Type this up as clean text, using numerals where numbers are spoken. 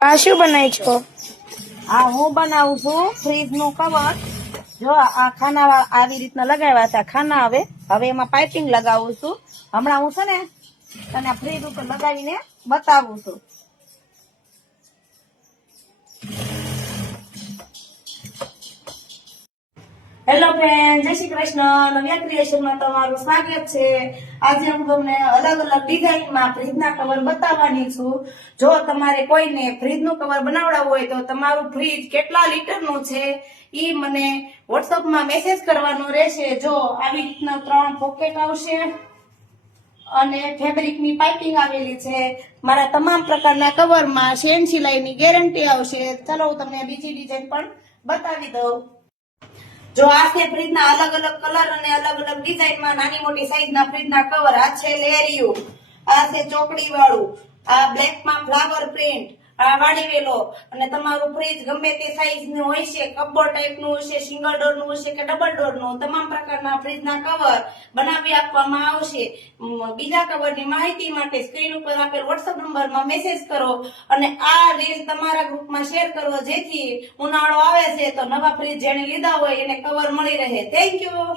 આ શું બનાવી છો? આ હું બનાવું છું ફ્રીજ નું કવર. જો આ ખાના આવી રીતના લગાવ્યા હતા ખાના. હવે એમાં પાઇપિંગ લગાવું છું. હમણાં હું છે ને તને ફ્રીજ ઉપર લગાવીને બતાવું છું. હેલો ફ્રેન્ડ, જય શ્રી કૃષ્ણ. નવ્યા ક્રિએશનમાં તમારું સ્વાગત છે. આજે હું તમને અલગ અલગ ડિઝાઇનમાં ફ્રીજના કવર બતાવવાની છું. જો તમારે કોઈને ફ્રીજનું કવર બનાવડાવવું હોય તો તમારું ફ્રીજ કેટલા લીટરનું છે ઈ મને વોટ્સઅપમાં મેસેજ કરવાનો રહેશે. જો આવી રીતના 3 પોકેટ આવશે અને ફેબ્રિકની પાઇપિંગ આવેલી છે. મારા તમામ પ્રકારના કવરમાં શેન સિલાઈની ગેરંટી આવશે. ચાલો હું તમને બીજી ડિઝાઇન પણ બતાવી દઉં. જો આ છે ફ્રીજના અલગ અલગ કલર અને અલગ અલગ ડિઝાઇનમાં નાની મોટી સાઈઝના ફ્રીજના કવર. આ છે લેરિયું, આ છે ચોકડી વાળું, આ બ્લેકમાં ફ્લાવર પ્રિન્ટ, આ વાડી વેલો. અને તમારું ફ્રીજ ગમે તે સાઈઝનું હોય છે, કપબોર્ડ ટાઈપનું હશે, સિંગલ ડોરનું હશે કે ડબલ ડોરનું, તમામ પ્રકારના ફ્રીજના કવર બનાવી આપવામાં આવશે. બીજા કવરની માહિતી માટે સ્ક્રીન ઉપર આપેલ વોટ્સઅપ નંબરમાં મેસેજ કરો અને આ રીલ તમારા ગ્રુપમાં શેર કરો, જેથી ઉનાળો આવે છે તો નવા ફ્રીજ જેને લીધા હોય એને કવર મળી રહે. Thank you.